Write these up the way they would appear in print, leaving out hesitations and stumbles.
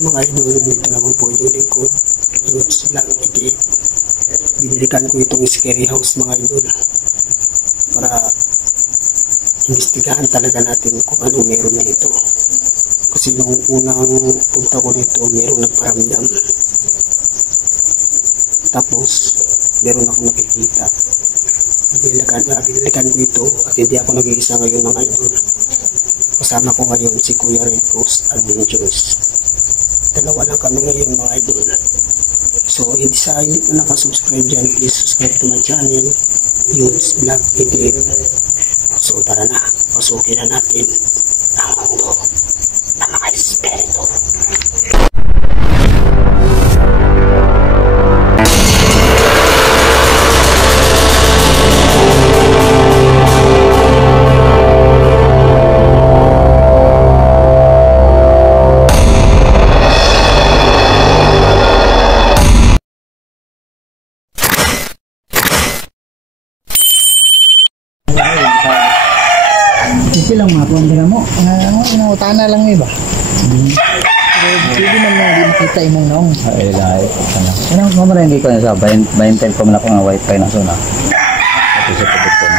mga idol, dito naman po yung lingkod Lods Vlog 88. Binilikan ko itong scary house mga idol para investigahan talaga natin kung ano meron dito. Kasi nung unang punta ko dito, meron nagparamdam. Tapos meron akong nakikita. Binilikan ko ito at hindi ako nag-iisa ngayon mga idol. Kasama ko ngayon si Kuya Red Ghost Adventures. Dalawa lang kami ngayon mga idol. So hindi pa nakasubscribe dyan, please subscribe to my channel, Lods Vlog 88. So tara na, pasukin na natin ang mundo ng mga espiritu. Kasi lang mga kuwanda mo. Utana lang iba. Hindi man na di makita imong naong. Ay, lahat. Ano mo maraming ko na sa time ko man ako ng wifi na suna. At sa pagod ko na.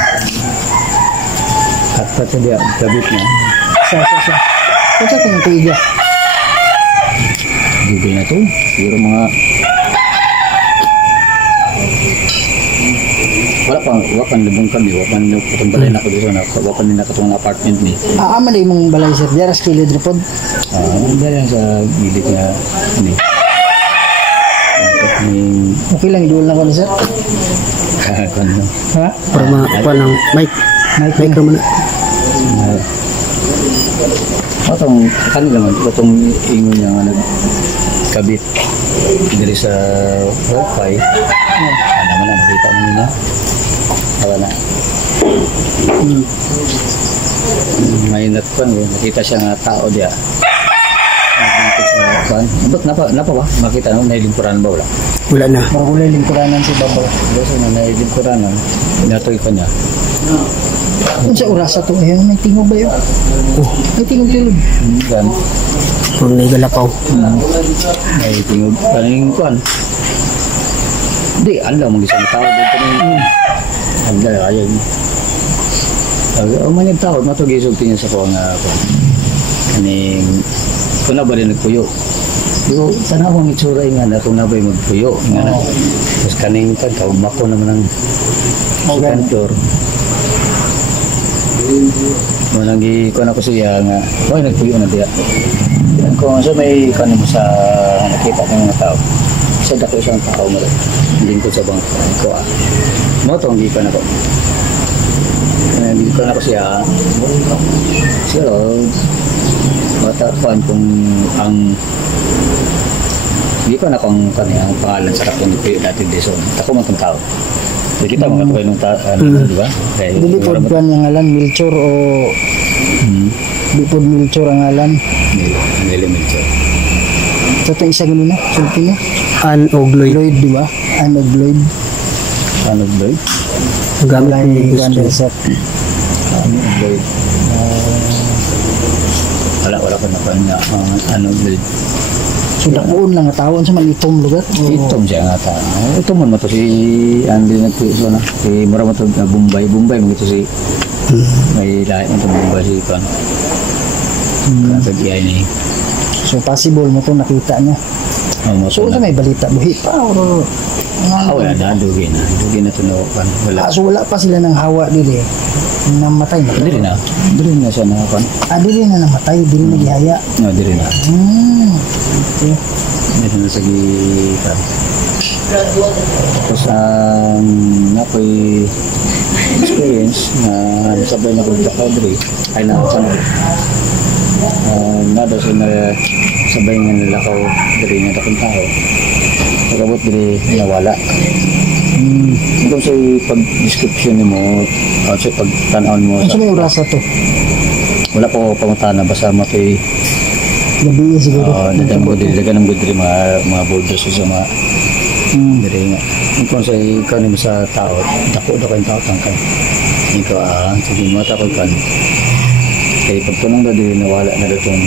At pati dia, gabit na. Sa. Kung kung tuiga. Hindi na to. Siguro mga wakan lubong kami, wakan putong balay na ko dito na, wakan din na katong apartment ni. Aman na imong balay sir, diara sa kilid repod. Dahil yan sa gilid na, ini. Okay lang, iduol na ko na sir. Kano? Ha? Para pa ng mic ka muna. Katong, kanila man, katong ingon niya nga nagkabit diri sa wifi. Ano man na, makita mo nila. Wala na. May natpan, nakita siya nga tao diya. Nagbintik sa natpan. Ba't napa ba? Makita mo, nailingkuranan ba wala? Wala na. Maragulay lingkuranan si Babaw. Kasi na nailingkuranan, natoy pa niya. Kung sa orasa to, ayun, may tingog ba yun? May tingog tulog. Gan. Kung may galapaw. May tingog. Kaning kuan. Hindi, alam mo isang tao dito ni. Anda, ayun. Ang mga tao, matugisog tingin sa ko nga ako. Kaning, kung na ba rin nagpuyo? Digo, sana akong itsura nga na kung na ba yung magpuyo. Nga na. Tapos kaning kagawag ko naman ng kantor. Managi ko na ko siya nga, boy, nagpuyo na diya. Kung sa may kanin mo sa nakita ng mga tao, sa dako isang tao mo rin. Hindi ko sa bangko ko mo itong hindi pa na ko. Hindi ko na ko siya. So, matapuan kung ang hindi ko na kung kanyang pangalan sa kapong dati dison. Ako man itong tao. Jadi kita mga tuloy nung di ba? Dilipod ka niyang ngalan, Milchor o Dilipod Milchor ang ngalan? Milchor. So ito isa ganun na, sulti niya? Ann Ogloy. Lloyd, di ba? Ann Ogloy. Ann Ogloy? Gamit ni Ganda sa Ann Ogloy. Wala ko na pa niya Ann Ogloy. So dakuon lang nga tawon sa malitong lugar? Itong siya nga ta. Ito man to si Andy nagtuso na. Si mura mo to na Bombay mo ito si may lahat mo to Bombay si Kon. Kaya ni. So possible mo to nakita niya. So sa may balita buhi pa or wala na dugi na to no kan. Wala. So wala pa sila ng hawa dili. Namatay na. Dili na siya na kan. Dili na namatay, dili na gihaya. No, dili na. Okay. Ito na sa gitan. Tapos nakoy experience na sabay na kong Kadri ay nakasama. Nada siya na sabay nga nilakaw dari nga takong tao. Pagkabot dari nawala. Ito sa pag-description mo at sa pagtanawin mo. Ano sa may orasa to? Wala po panguntahan na basta matoy gabi siguro. Dagang bodil, dagang bodil mga boulders sa mga diri nga. Kung sa ikaw ni sa tao, dako yung tao tangkay. Ikaw sige mo takot kan. Kaya pagpunong na din nawala na doon.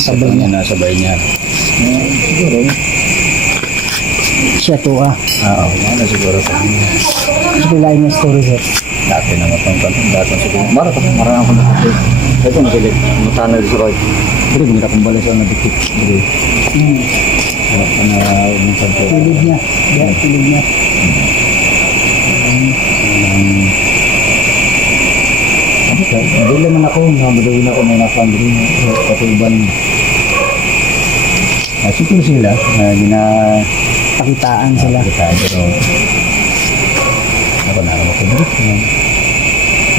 Sabay niya, nasabay niya. Siguro. Siya to Oo, wala siguro sa kanya. Ito lain na story sir. Dati na matangkan, dati siguro. Marang ako nakapit. Ito nasilit, matanay si Roy. Pero hindi akong balas ang nabikit. Wala ka na umunsan ko. Pilid niya. Pilid niya. Madali naman ako. Madali na ako may napandali. Patuban. Siguro sila. Pakitaan sila. Pakitaan. Pero ako na ako dito.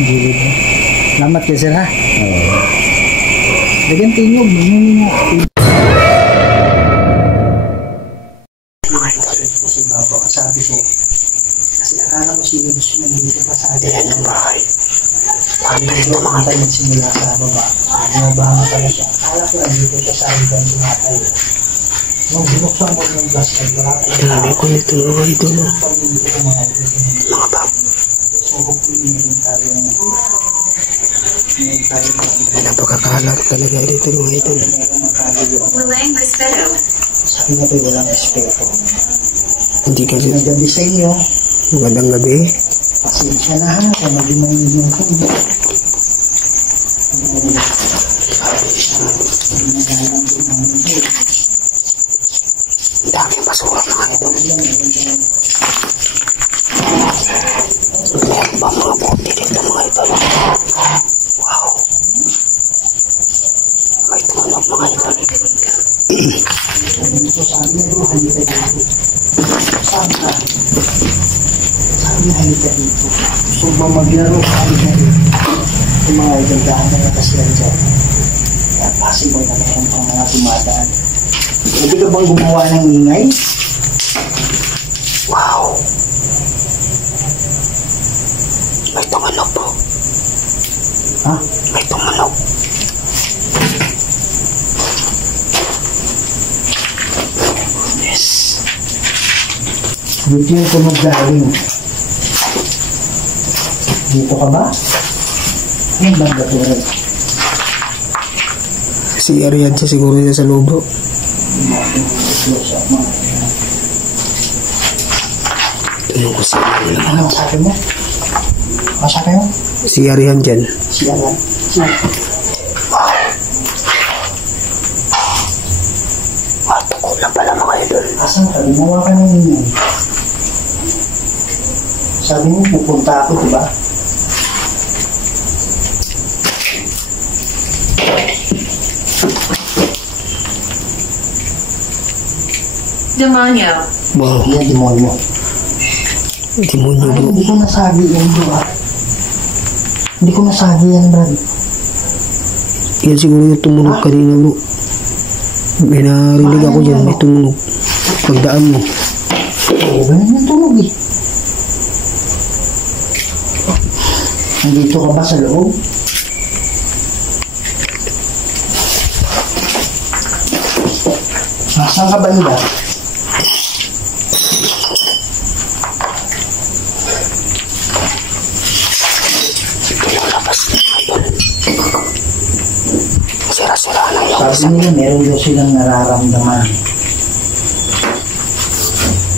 Gilid niya. Salamat kayo sir ha. Oo. Lagyan tinyog. Hindi nga. Kasi baba, sabi ko, kasi akala ko sino gusto nang dito pa sa atin ng bahay. Sabi ko doon, mga tayo magsimula sa baba. Bumabanga pala siya. Akala ko nandito siya sa hanggang tumatay. Nung binuksan ko ng gas card, wala ka lang. Dami ko nito mga idol. Mga bab. So, hopefully, meron tayo napakakalat talaga dito mga idol. Sabi nga tayo walang respeto. Hindi kasi gabi sa inyo. Magandang gabi. Pasensya na ha. Kaya maging mainit ko. Ang daming basura mga idol. Meron ba mga bote dito mga idol? Wow. May tumanong mga idol. Sabi na halika dito. Gusto ba maglaro? Halika dito. Yung mga igandahan na nakasiyan dyan. Kaya possible na meron pang mga tumadaan. Pwede ka bang gumawa ng ingay? Wow! May tumanok bro. Ha? May tumanok. Yes. Dito yung tunog galing. Dito ka ba? Anong banda to rin? Si Ariad siya siguro niya sa loob bro. Tulong ko siya. Ano masabi mo? Masabi mo? Si Ariad dyan. Si Ariad? Siya. Wow, tukulang pala mga idol. Asan ka? Gumawa ka ng ingay. Sabi mo, pupunta ako, diba? Demonyo. Wow. Yan, demonyo. Demonyo, bro. Hindi ko nasabi yan, bro, Hindi ko nasabi yan, Brad. Yan siguro yung tumunog kanina, bro. May narinig ako dyan, may tumunog. Pagdaan mo. Oo, ganun yung tunog, Nandito ka ba sa loob? Nasaan ka ba nila? Sira-sira lang yung sabi nila, meron daw silang nararamdaman.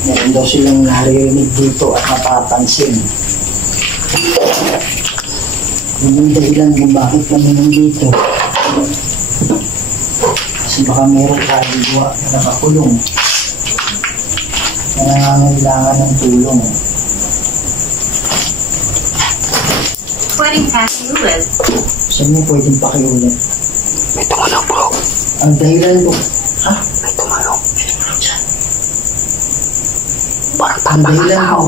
Meron daw silang naririnig dito at napapansin. Yung dahilan kung bakit kami nandito. Kasi baka meron kaluluwa na nakakulong na nangangailangan ng tulong. Pwedeng pakiulit. Saan mo pwedeng pakiulit? May tumalong bro. Ang dahilan ko. Ha? May tumalong. Parang papakataw.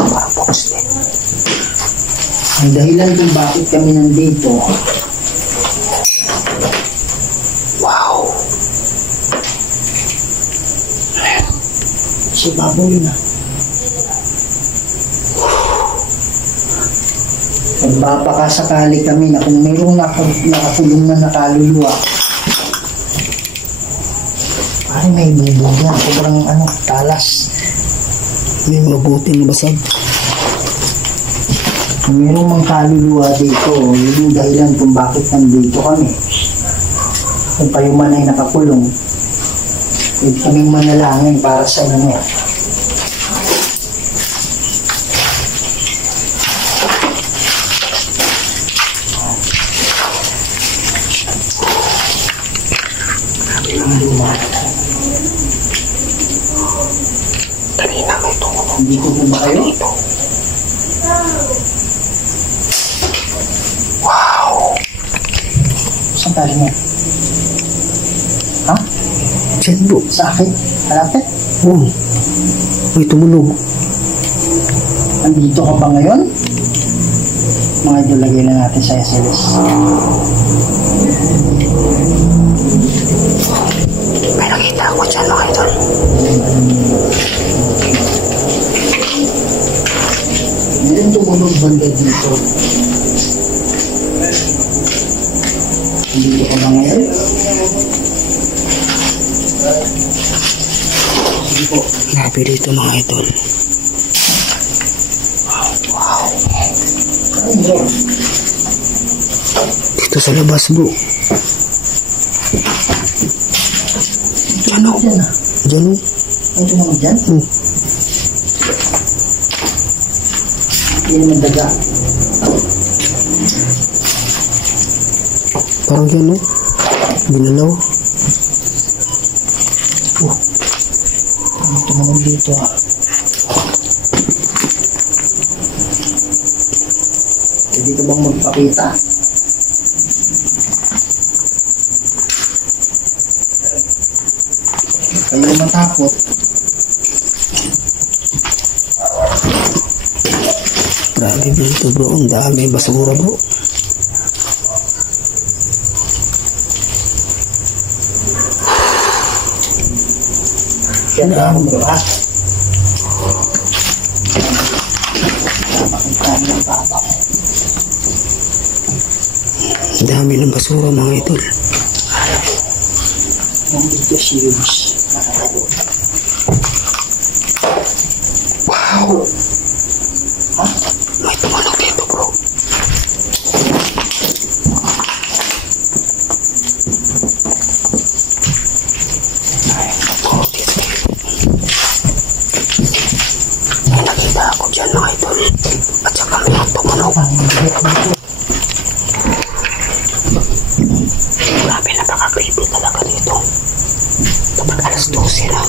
Parang poste. Ang dahilan kung bakit kami nandito. Wow. Si baboy na. Magpapakasakali kami na kung mayroong nakakulong na nakaluluwa. Parang may bubog na. Sobrang talas. May mabuting basag. Mayroong mga kaluluwa dito. Yun yung dahilan kung bakit nandito kami. Kung kayo man ay nakakulong, huwag kaming manalangin para sa inyo. Kanina may tungkol. Dito po ba kayo? Wow! Saan tayo niya? Ha? Diyan bro. Sa akin? Malapit? Oh, may tumunog. Andito ka ba ngayon? Mga idol, lagay na natin sa SLS. May nakita ako dyan mga idol. Meron tumunog banda dito. Andito ka ba ngayon? Sige po. Grabe dito mga idol. Wow. Ay, bro. Dito sa labas bro. Diyan o. Diyan na. Diyan o. Ay, tumunog dyan? Hindi naman daga. Parang yan o. Binalaw. Ay, tumunog dito ha. Pwede ka bang magpakita? Kayo matakot. Grabe dito bro. Ang dami basura bro. Yan na ako bro ha. Napakita ng bata. Ang dami ng basura mga idol. Yung dito huge. Wow. Ha? May tumanog dito bro. Oh, dito. May nakita ako dyan mga idol. At saka may tumanog. Grabe, napaka-creepy talaga dito. Kapag alas 12 na.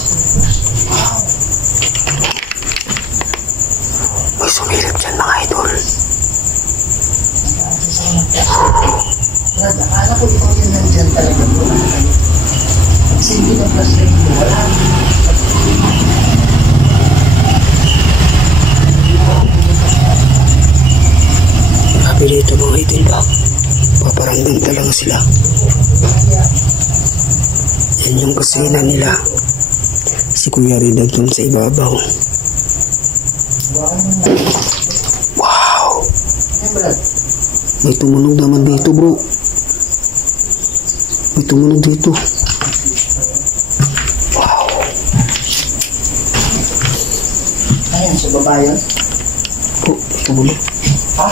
May sumilip dyan mga idol. Brad, akala ko ikaw yun nandyan talaga po. Kasi hindi na flashlight mo. Wala. Grabe dito mga idol ba? Paparandam talaga sila. Yan yung kusina nila. Si Kuya Ridag dun sa ibabaw. Wow! Hey, Brad. May tumunog naman dito bro. May tumunog dito. Wow! Ayan, sa baba yun. Oh, tumunog. Ha?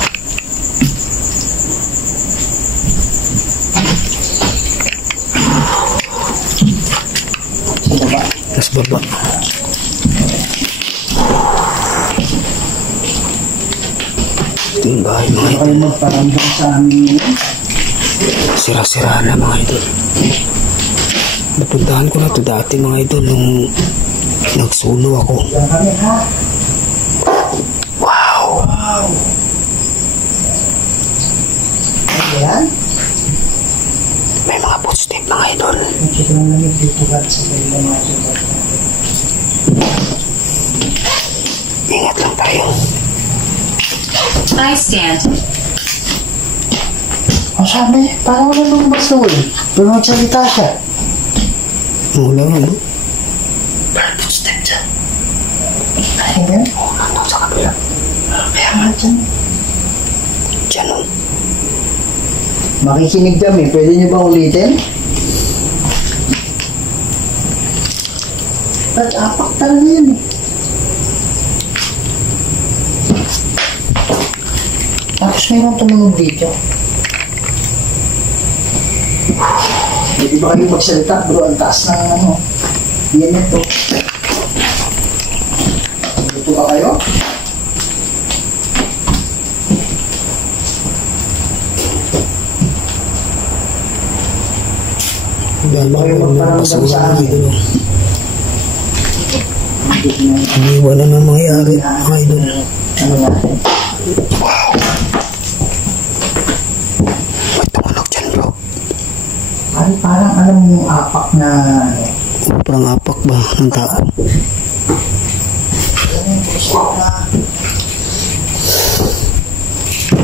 Sa baba. Nas baba. Ito yung bahay mga Hindi idol. kayo magparamdam sa amin ngayon. Sira-sira na mga idol. Napuntahan ko na ito dati mga idol nung nagsuno ako. Yan kami ha. Wow! Wow. Ayan. May mga footstep mga idol. Medyo ko lang lamig dito Brad sa kanila mga sulat. Ingat lang tayo. I stand. Ang sabi, parang wala lumabas na ulit. Pero magsalita siya. Wala nga no? Parang footstep dyan. Ay, ba yun? Oo, nandun sa kabila. Kaya nga dyan. Diyan o. Makikinig kami. Pwede niyo ba ulitin? Ba't apak talaga yan eh. Tapos mayroon tumunog dito. Hindi ba kayo magsalita bro? Ang taas ng ano. Yan ito. Dito ba kayo? Dahil Kayo magparamdam sa amin. Iniwan na nang mangyari, mga idol. Ano nga? May tumunog dyan, bro. Ay, parang alam mo yung apak na Parang apak ba ng tao? alam mo yung puso na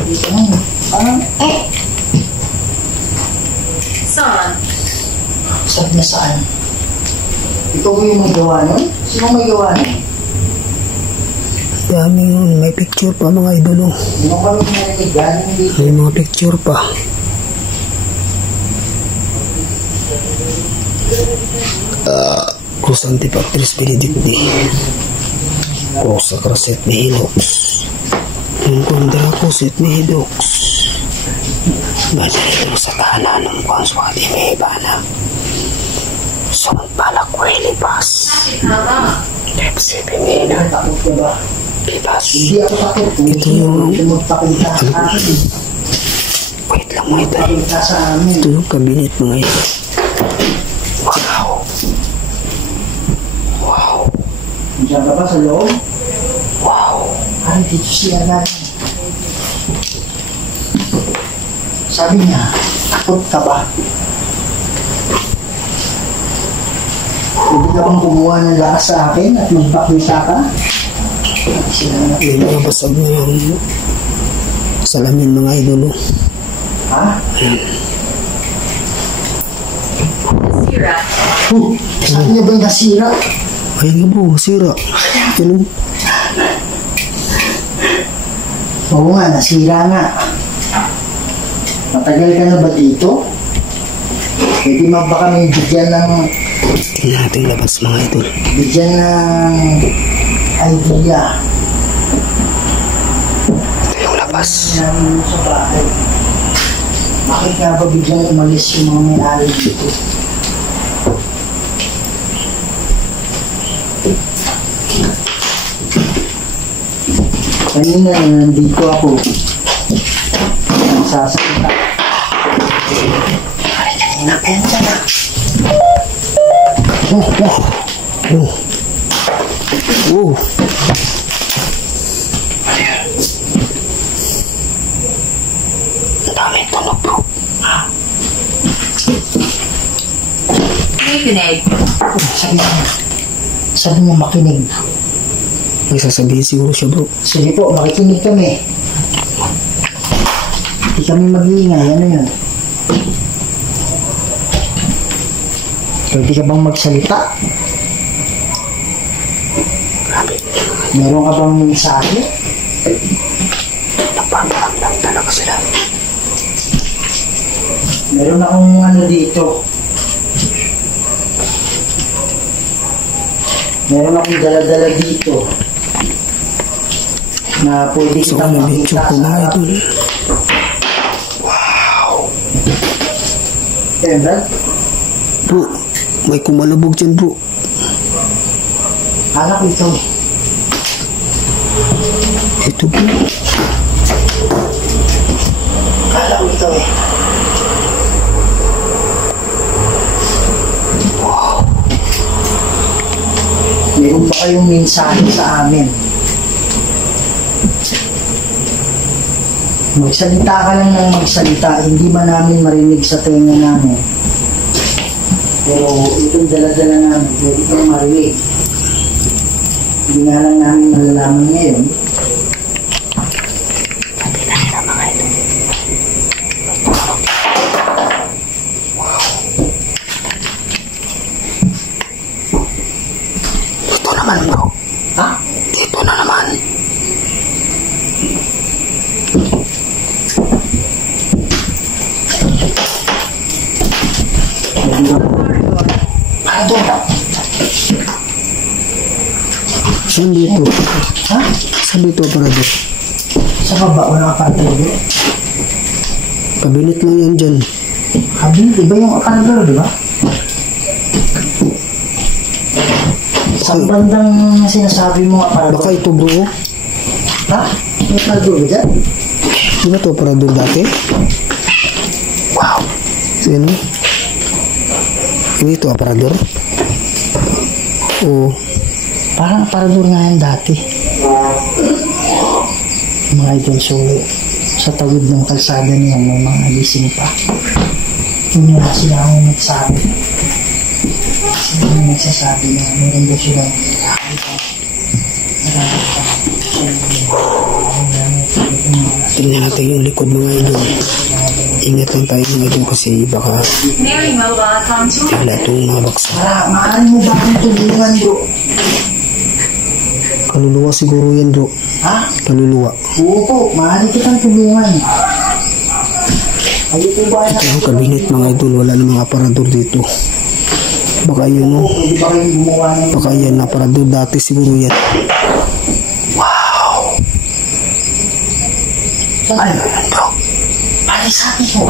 dito na yun. Parang Saan? sabi na saan? Ikaw ba yung may gawa nun? Sino may gawa nun? Dami yun, may picture pa mga idol. Hindi mo kami narinig galing dito. May mga picture pa. Cruz Antipatris Benedicti. Cruz Sacraset Mihidox. Yung kontra Cruz et Mihidox. Banito sa tahanan ng Kwanswati Mehibana. Sunod pala Kweli Pas. Pepsi Pimena. Takot ka ba? Pipas. Hindi ako takot. Ito yung- Magpakita sa akin. Wait lang mga idol. Magpakita sa amin. Ito yung kabinet mga idol. Wow. Wow. Diyan ka ba sa loob? Wow. Ay, dito siya natin. Sabi niya, takot ka ba? Pwede ka bang kumuha ng lakas sa akin at magpakita ka? Sila na. May mga basag na yung salamin mga idol. Ha? Sira. Sabi niya ba yung nasira? Ayun nga bro, sira. Ganun. Oo nga, nasira nga. Matagal ka na ba dito? Pwede ba kami bigyan ng Tingnan natin labas mga idol. bigyan ng idea Ito yung labas. namin sa bahay. Bakit nga ba biglang umalis yung mga may-ari dito? Kanina nandito ako. Nagsasalita. Nakenta na. Oh. Oh. Ang dami tunog bro. Nakikinig. Sabi niya makinig. May sasabihin siguro siya bro. Sige po, makikinig kami. Hindi kami mag-iingay. Ano yun? Pwede ka bang magsalita? Grabe. Meron ka bang mensahe? Nagpaparamdam talaga sila. Meron akong ano dito. Meron akong dala-dala dito. Na pwede So kitang ano medyo makita ko mga sa harap. idol. Eh, Brad? Bro, may kumalabog dyan bro. Anak ito. Ito bro. Kala ko ito eh. Meron ba kayong mensahe sa amin? Magsalita ka lang ng magsalita, hindi man namin marinig sa tenga namin. Pero itong dala-dala namin, pwede kang marinig. Hindi nga lang namin malalaman ngayon. Dito naman bro. Ha? Dito na naman. Ano? Saan dito? Ha? Saan dito para dito? Sa baba, walang aparador. Kabinet lang yan dyan. Kabinet, iba yung aparador, di ba? Sa bandang sinasabi mo aparador. Baka ito bro. Ha? May aparador ba dyan? Di ba ito aparador dati? Wow. Sino? Hindi ito aparador? Oo. Parang aparador nga yan dati. Mga idol, so sa tawid ng kalsada niya may mga gising pa. Yun nga sila ang nagsabi. Sila ang nagsasabi na meron daw silang Tingnan natin yung likod mga idol. Ingat lang tayo mga idol kasi baka Mary Mobile, come to bigla itong mabaksa. Maaari mo ba akong tulungan, bro? Kaluluwa siguro yan bro. Ha? Kaluluwa. Oo po, maaari kitang tulungan. Ayaw po ba na? Yung kabinet mga idol, wala namang aparador dito. Baka yun o. Pwede ba kayong gumawa ng... Baka yan aparador dati siguro yan. Wow! Ay, Bro, ay, sabi ko.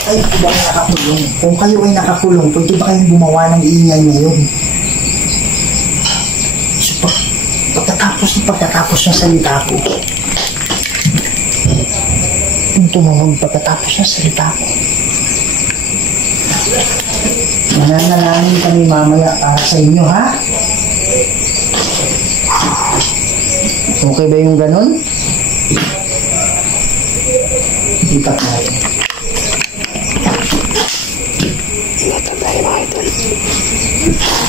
Kayo po ba ay nakakulong? Kung kayo ay nakakulong, pwede ba kayong gumawa ng ingay ngayon? So, pagkatapos ng salita ko, yung tumawag pagkatapos ng salita ko, mananalangin kami mamaya para sa inyo, ha? Okay ba yung ganun? Ipat natin. ingatan tayo mga idol.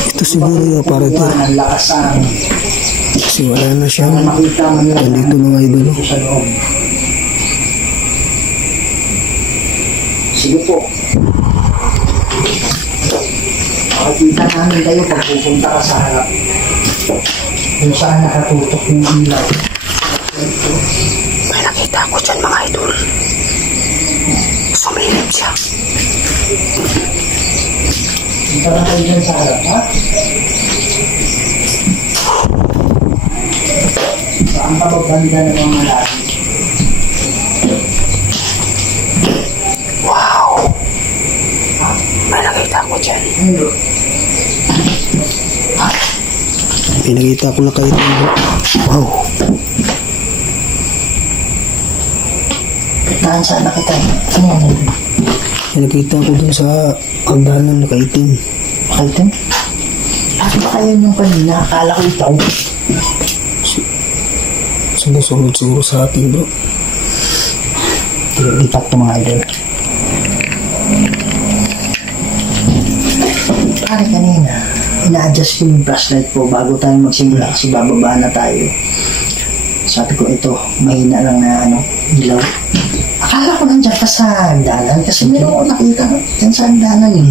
Ito siguro yung aparador. Ang lakas sa amin. Kasi wala na siyang Para makita mo nila nandito mga idol. dito sa loob. Sige po. Makikita namin kayo pag pupunta ka sa harap. Kung saan nakatutok yung ilaw. May nakita ko dyan mga idol. Sumilip siya. Punta na kayo dyan sa harap, ha? Saan ka magbanda ng mga lagi? Wow! May nakita ko dyan. Ano? May nakita ko na kayo dyan. Wow! Tahan saan nakita? Ano yan? May nakita ko dun sa hagdanan na kaitim. Makaitim? Bakit ba kayo yung kanina? Akala ko ikaw. Sumusunod siguro sa atin bro. Ipat to mga idol. Pare kanina, ina-adjust ko yung flashlight ko bago tayo magsimula kasi bababa na tayo. Sabi ko ito, mahina lang na ilaw. Akala ko nandiyan ka sa hagdanan kasi meron ko nakita dyan sa hagdanan eh.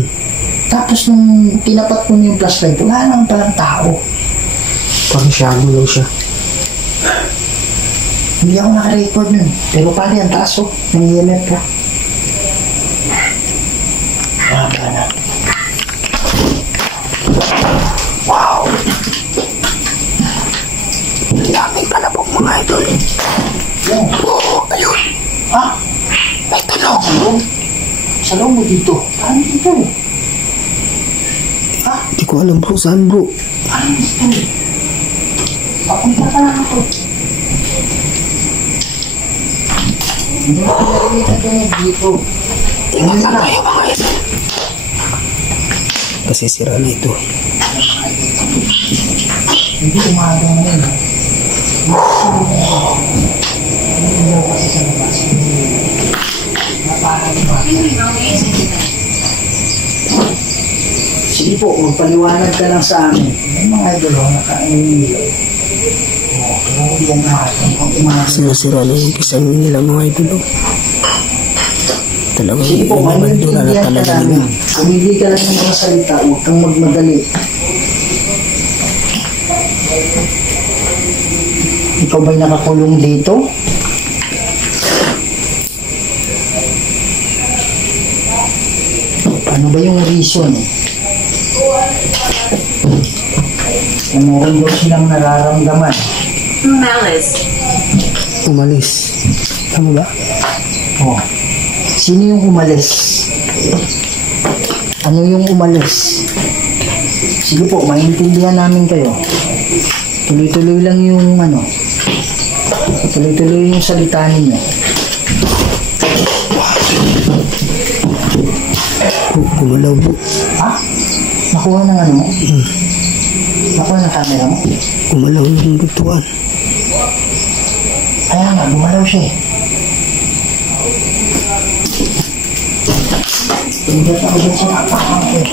Tapos nung tinapat ko yung flashlight, wala naman palang tao. Parang shadow lang siya. Hindi ako naka-record nun. Pero pare, ang taas oh. Ng EMF po. Grabe na. Wow! Ang daming kalabog mga idol. Yan. Oo, ayun. Ah! May tunog. Sa loob mo dito. Paano dito? Ah! Hindi ko alam bro, saan bro? Paano dito? Papunta ka lang ako. Hindi mo pinarinig ito dito. Ingat lang tayo mga idol. Kasi sira na ito. Hindi umaga mo yun. Hindi mo kasi sa labas. Sige po, magpaliwanag ka lang sa amin. May mga idol ako nakainilaw. Yan na. Sinasira na yung kisang nila mga idol. Talagang Sige po, inabandura na maintindihan ka talaga namin. nila. Kung hindi ka lang ng mga salita, huwag kang magmadali. Ikaw ba'y nakakulong dito? Ano ba yung reason? Na meron daw silang nararamdaman Umalis. Umalis. Tama ba? Oh. Sino yung umalis? Ano yung umalis? Sige po, maintindihan namin kayo. Tuloy-tuloy lang yung ano. Tuloy-tuloy yung salita ninyo. Gumalaw po. Ha? Nakuha ng ano mo? Nakuha ng camera mo? Gumalaw yung bituan. Kaya nga, gumalaw siya eh. Pinagdat ako dyan sa napakang eh.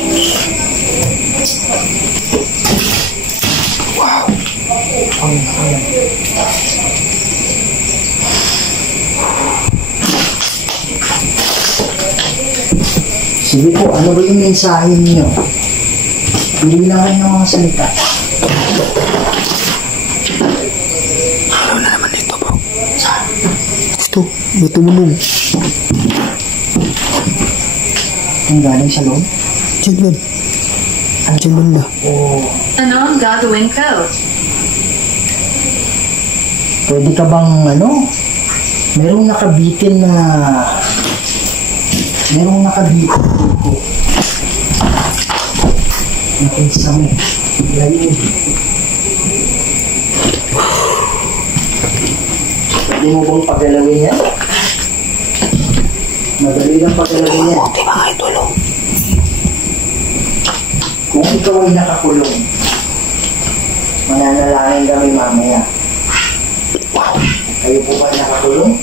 Wow! Ayun. Sige po, ano ba yung mensahe niyo? Hindi lang kayo ng mga salita. Ano na naman dito bro? Ito, may tumunog. Ang galing sa loob? Diyan ba? Diyan banda. O Ano ang gagawin ko? pwede ka bang ano? Merong nakabitin dito. Nakinsami. Lalim. Pwede mo bang pagalawin yan? Madali lang pagalawin yan. Buti mga idol. Kung ikaw ay nakakulong, mananalangin kami mamaya. Wow. Kayo po ba ay nakakulong?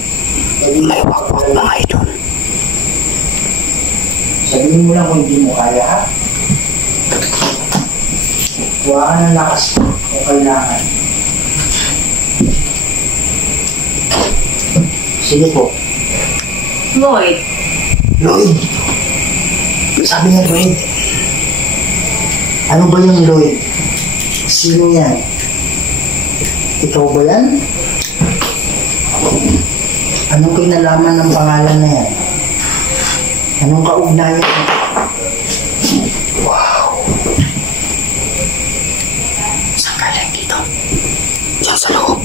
May wakwak mga idol. Sabihin mo lang kung hindi mo kaya, ha? Huwag ka ng lakas kung kailangan. Sige po. Lloyd. Lloyd! Sabi niya Lloyd. Ano ba yung Lloyd? Sino yan? Ikaw ba yan? Anong kinalaman ng pangalan na yan? Anong kaugnayan? Wow! Saan galing dito? Diyan sa loob.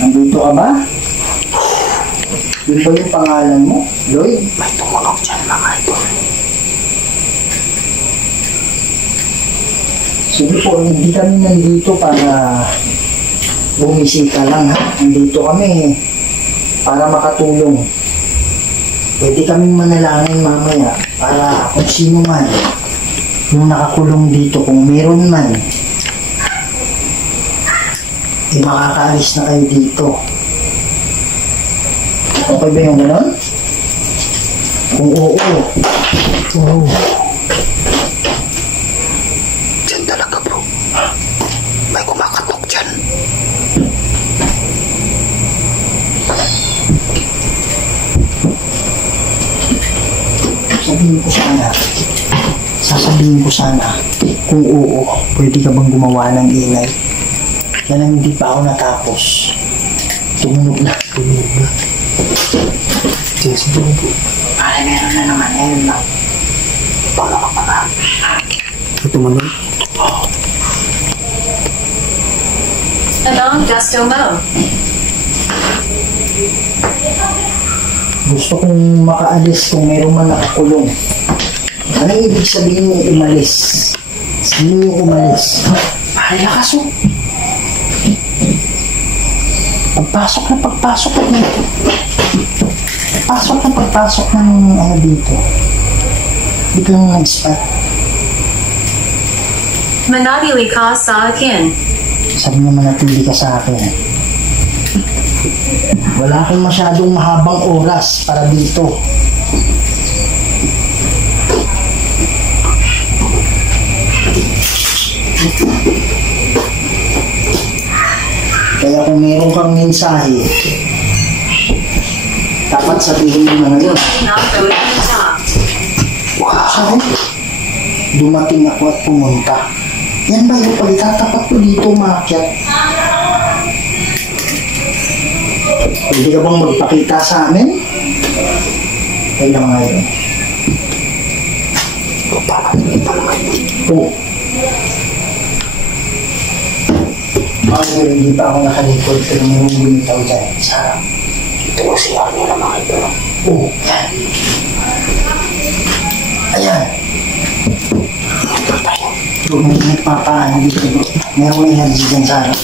Nandito ka ba? Yun ba yung pangalan mo? Lloyd? May tumunog dyan mga idol. Sige po, hindi kami nandito para bumisita lang, ha? Nandito kami para makatulong. Pwede kaming manalangin mamaya para kung sino man yung nakakulong dito, kung meron man, makakaalis na kayo dito. Okay ba yung gano'n? Kung oo. Wow. Diyan talaga bro. May kumakatok dyan. Sasabihin ko sana kung oo, pwede ka bang gumawa ng ingay. Yan ang hindi pa ako natapos. Tumunog na. Diyan sa loob bro. Pare, meron na naman. Ngayon lang. Paano ka pala? May tumunog? Ano ang gusto mo? Gusto kong makaalis kung meron man nakakulong. Ano ibig sabihin ng umalis? Sino yung umalis? Pare, lakas oh. Pagpasok ng ano dito. Biglang nag-spot. Manatili ka sa akin. Sabi niya manatili ka sa akin. Wala akong masyadong mahabang oras para dito. Kaya kung meron kang mensahe, dapat sabihin mo na ngayon. Not going to stop. Sabi, dumating ako at pumunta. Yan ba yung pagtatapat ko dito umakyat? Pwede ka bang magpakita sa amin? Kailan nga yun? Mga idol, hindi pa ako nakalikod pero may lumitaw dyan sa harap. Ito yung CR nila mga idol. Oo, yan. Ayan. Bro, may nagpapaano dito bro. Merong energy dyan sa harap.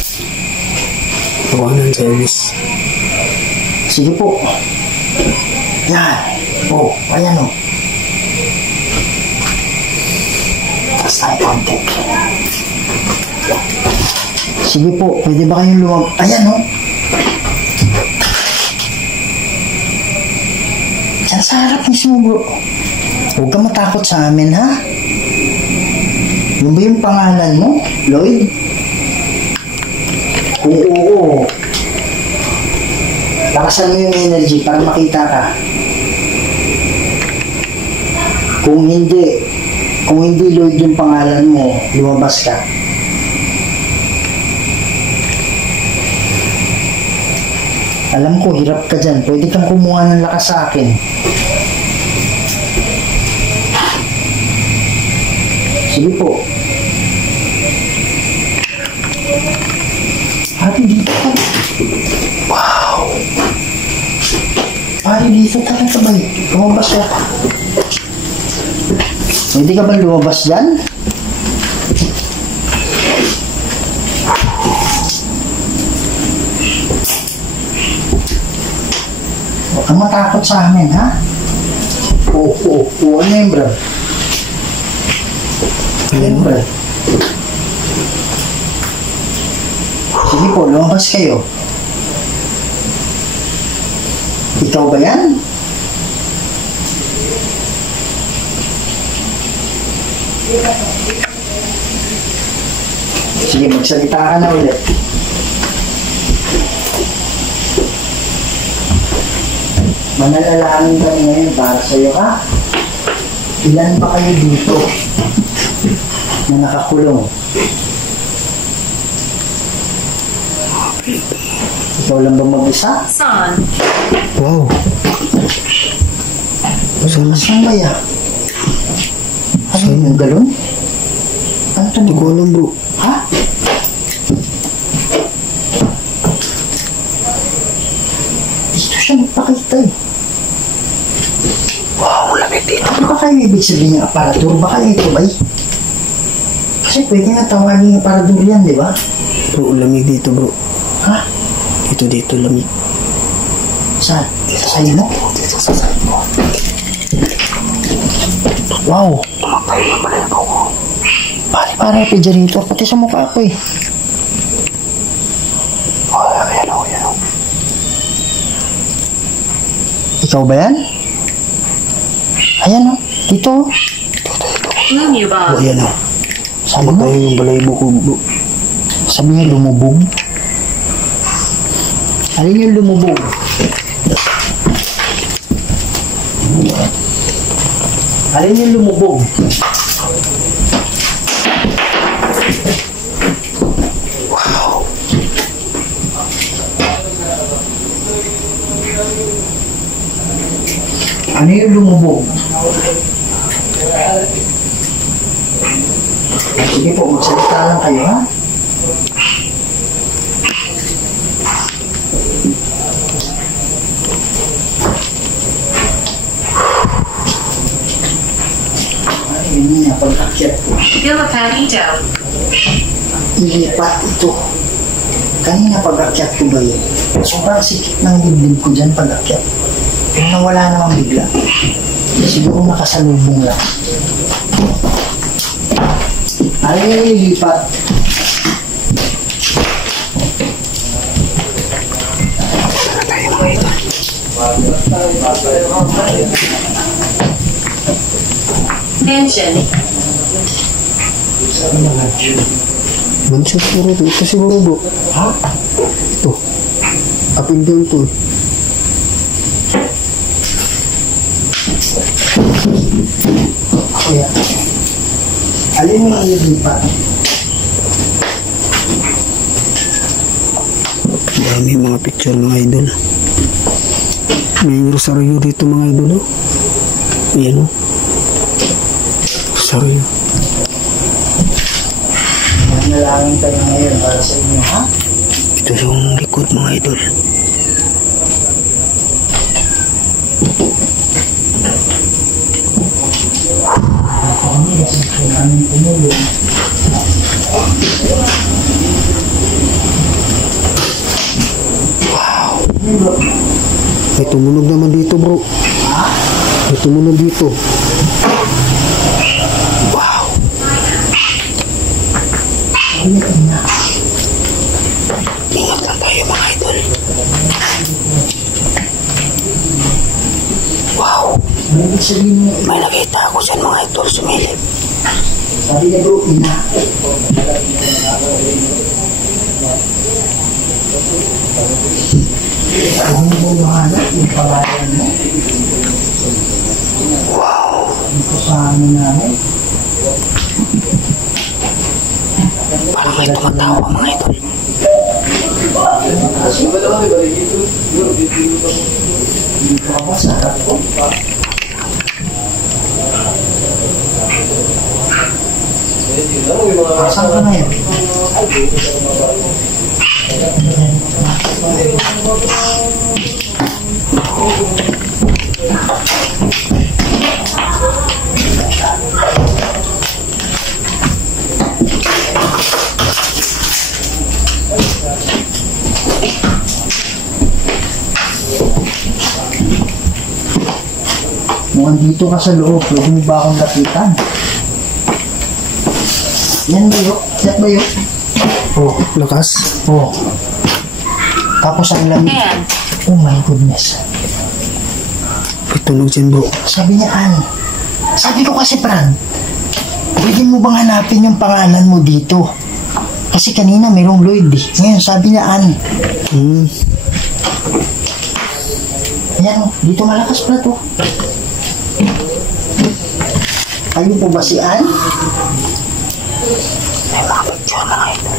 Gawa ng service. Sige po. Yan. Oh, ayan o. Taas tayo konti. Sige po, pwede ba kayong lumab... Ayan o. Diyan sa harap mismo bro. Huwag ka matakot sa amin ha. Yung ba yung pangalan mo, Lloyd? Kung oo, lakasan mo yung energy para makita ka. Kung hindi Lloyd yung pangalan mo, lumabas ka. Alam ko, hirap ka dyan. Pwede kang kumuha ng lakas sa akin. Sige po. Pati dito ka. Wow! Pati dito talaga ba? Lumabas ka. Hindi ka ba lumabas dyan? Huwag kang matakot sa amin, ha? Oo. Ano yun, bro? Ayan, bro. Sige po, lumabas kayo. Ikaw ba yan? Sige, magsalita ka na ulit. Manalalahanin kami ngayon para sa'yo, ha? Ilan ba kayo dito na nakakulong? Ikaw lang ba mag-isa? Son. Wow. Saan ba yan? Ano yung galon? Ano ito? Hindi ko alam bro. Ha? Dito siya nagpakita eh. Wow, lamig dito. Ano ba kayo ibig sabihin ng aparatur? Baka ito ba eh? Kasi pwede nga tawagin yung aparatur yan, di ba? Bro, lamig dito bro. Ha? Dito lamig. Saan? Dito sa iyo mo? Dito sa side mo. Wow! Tumakay na pala yung ko. Pare-pare, pidjarito. Pati sa mukha ko eh. Oh, yan o. Ikaw ba yan? Ayan o. Dito. Lumubog. Oh, yan o. Sabi mo? Tumakay yung balayibo ko bro. Sabi niya lumubog. Alin yung lumubog? Alin yung lumubog? Wow. Ano yung lumubog? Sige po, magsalita lang kayo ha? Yun niya, pag-akyat ko. Filipinito. Ilipat ito. Kanina pag-akyat ko ba yun? Sobrang sikip ng dibdib ko dyan pag-akyat. Pero nawala naman bigla. Siguro nakasalubong lang. Ano yung ilipat? Mansion. Mansion siguro ito. Ito siguro bro. Ha? Ito. Up and down to. Kaya, alin mo yung ilipat? Dami mga picture mga idol. May rosaryo dito mga idol. Oh. Ayan o. Rosaryo. Manalangin tayo ngayon para sa inyo, ha? Ito yung likod mga idol. Wow. May tumunog naman dito bro. May tumunog dito. Wow. Ingat lang tayo mga idol. Wow. May nakita ako dyan mga idol, sumilip. Sabi niya bro, ina. Kung mo mahanap yung pangalan mo. Wow. Ito sa amin namin. Parang may tumatawa mga idol. Dito ako sa harap ko. Saan ka ngayon? Mukhang dito ka sa loob, pwede mo ba akong lapitan? Yan ba yun? Yan ba yun? Oh, lakas. Oh. Tapos ang lamig. And Oh my goodness. May tunog dyan bro. Sabi niya, Ann. Sabi ko kasi, Fran, pwede mo bang hanapin yung pangalan mo dito? Kasi kanina mayroong Lloyd eh. Ngayon, sabi niya, Ann. Ayan, dito malakas pala to. Kayo po ba si Ann? May mga pagtyan mga idol.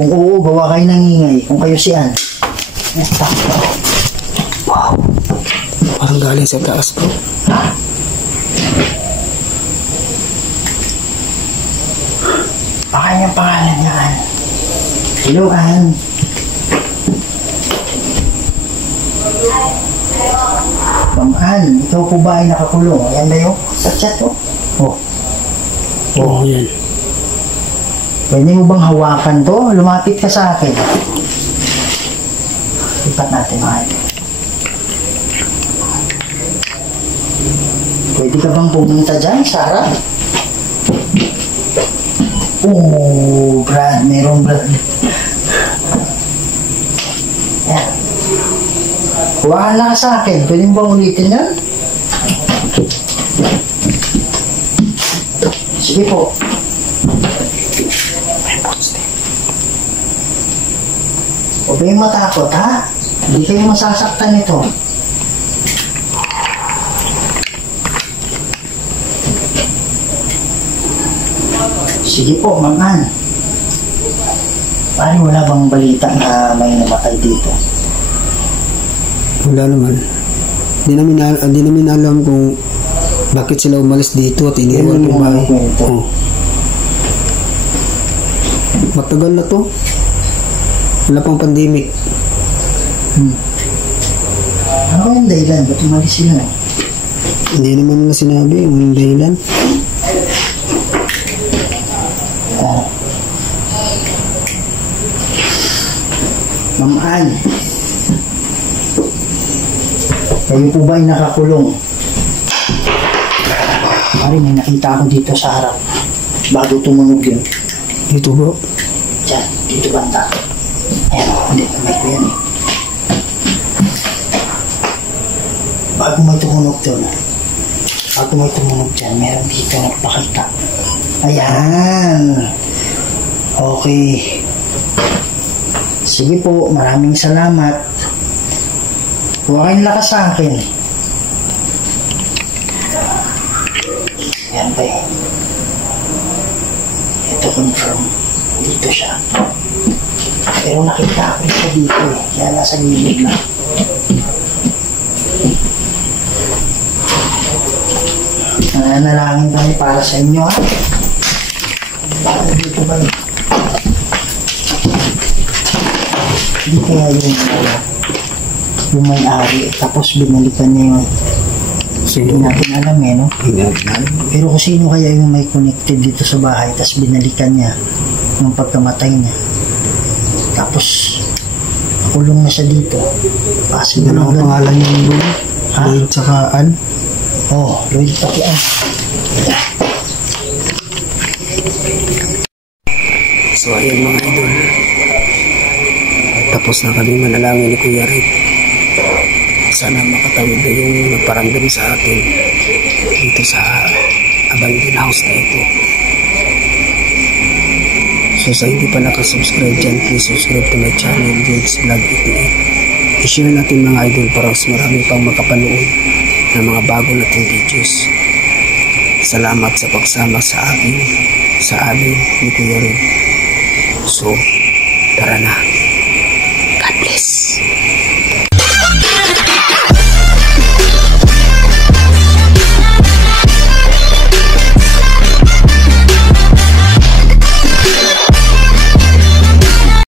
Kung oo, gawa kayo ng ingay. Kung kayo si Ann. Wow. Parang galing sa taas bro. Ha? Baka yung pangalan niya, Ann. Hello, Ann. Ma'am Ann, ikaw po ba ay nakakulong? Ayan ba yun? Sa chat, oh. Oh. Oo, yan. Pwede mo bang hawakan to? Lumapit ka sa akin. Lipat natin, mahal. Pwede ka bang pumunta dyan, Sarah? Oh, Brad. Merong Brad. Yan. Huwakan lang ka sa akin. Pwede mo bang ulitin yan? Sige po. Huwag kayong matakot, ha? Hindi kayo masasaktan nito. Sige po, Ma'am Ann. Paano wala bang balita na may namatay dito? Wala naman. Di namin alam kung bakit sila umalis dito at iniwan yung bahay. Oh. Matagal na to. Wala pang pandemic. Ano ba yung dahilan? Ba't umalis sila? Hindi naman nila sinabi yung dahilan. Ma'am Ann, kayo po ba ay nakakulong? Pare, may nakita ako dito sa harap bago tumunog yun. Dito bro. Diyan, dito banda. Ayan, hindi, may ko yan eh. Bago may tumunog doon, bago may tumunog dyan, meron dito nagpakita. Ayan. Okay. Sige po, maraming salamat. Huwag kayong lakas sa akin. Yan ba eh. Ito confirm. Dito siya. Pero nakita ko siya dito eh. Kaya nasa gilid lang. Nananalangin kami para sa inyo ha. Bakit dito ba eh? Hindi kaya yung may-ari, tapos binalikan niya yung hindi natin alam no? Hindi natin alam. Pero kung sino kaya yung may connected dito sa bahay, tapos binalikan niya nung pagkamatay niya. Tapos, nakulong na siya dito. Possible Ano ang na pangalan niya yung Lloyd? Ha? Lloyd tsaka Ann? Lloyd pati So ayun mga idol, tapos na kami manalangin ni Kuya Rick. Sana makatawid na yung nagparamdam sa atin dito sa abandoned house na ito. So sa hindi pa nakasubscribe dyan, please subscribe to my channel, George Vlog 88. I-share natin mga idol para mas marami pang makapanood ng mga bago nating videos. Salamat sa pagsama sa amin ni Kuya Rick. So, tara na.